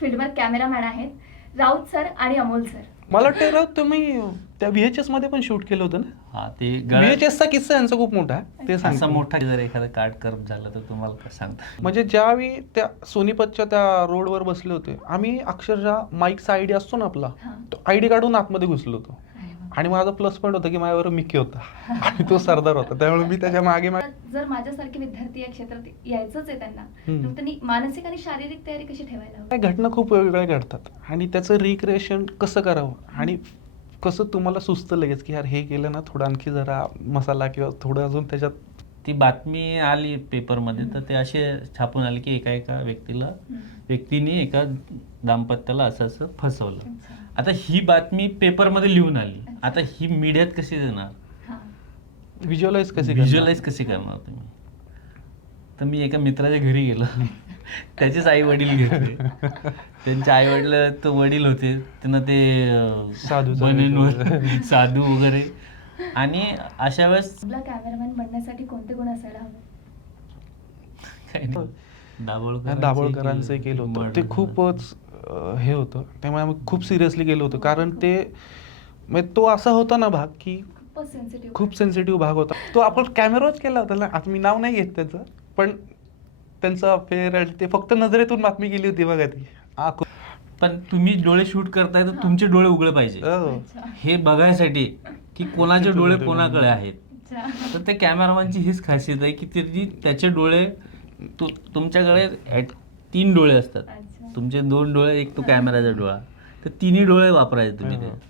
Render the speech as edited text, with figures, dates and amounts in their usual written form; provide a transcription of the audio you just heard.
फील्डवर cameraman आहेत, Raut sir आणि Amol sir. मला वाटतं राव तुम्ही त्या VHS मध्ये पण शूट केलं होतं ना? हा, ते VHS चा किस्सा यांचा खूप मोठा आहे, ते असा सांग. मोठा जर एखादा कार्ड कर्व झालं तर तुम्हाला काय सांगता. म्हणजे ज्यावेळी त्या सोनीपतच्या त्या रोडवर बसले होते, आम्ही अक्षरशः माईकचा आयडी असतो ना आपला, हा. तो आयडी काढून आतमध्ये घुसलो होतो. अरे वा. आणि माझा प्लस पॉईंट होता की माझ्यावर मिकी होता आणि तो सरदार होता, त्यामुळे मी त्याच्या मागे जर माझ्यासारखे विद्यार्थी या क्षेत्रात यायचंच आहे त्यांना, हम्म. तर त्यांनी मानसिक आणि शारीरिक तयारी कशी ठेवायला हवी? काय घटना खूप वेगवेगळ्या घडतात आणि त्याचं रिक्रिएशन कसं करावं आणि कसं तुम्हाला सुचतं लगेच की यार हे केलं ना, थोडं आणखी जरा मसाला किंवा थोडं अजून त्याच्यात. ती बातमी आली पेपरमध्ये तर ते असे छापून आले की एका व्यक्तीने एका दाम्पत्याला असं फसवलं. अच्छा. आता ही बातमी पेपरमध्ये लिहून आली, आता ही मीडियात कशी देणार, हा. व्हिज्युअलाइज कशी व्हिज्युअलाइज कशी करणार तुम्ही. तर मी एका मित्राच्या घरी गेलो, त्याचेच आई वडील घेतले. त्यांच्या आई वडील तो वडील होते, त्यांना ते साधूचा बनेनवर साधू वगैरे. आणि अशा वेळेस आपला कॅमेरामॅन बनण्यासाठी कोणते गुण असायला हवे? काही नाही, दाभोळकरांचं केलं होतं ते खूपच हे होतं, त्यामुळे आम्ही खूप सिरियसली गेलो होतो. कारण ते म्हणजे तो असा होता ना भाग की खूपच सेन्सिटिव्ह. खूप सेन्सिटिव्ह भाग होता तो. आपण कॅमेराच केला होता ना, आता मी नाव नाही घेत त्याचं, पण त्यांचं अफेअर ते फक्त नजरेतून बातमी गेली होती बघा ती. पण तुम्ही डोळे शूट करताय तर तुमचे डोळे उघडे पाहिजे, अच्छा. हे बघायसाठी की कोणाचे डोळे कोणाकडे आहेत. अच्छा. तर ते कॅमेरामॅनची हीच खासियत आहे की त्याचे डोळे तुमच्याकडे 3 डोळे असतात, अच्छा. तुमचे 2 डोळे, एक तो कॅमेराचा डोळा, तर तिन्ही डोळे वापरायचे तुम्ही ते.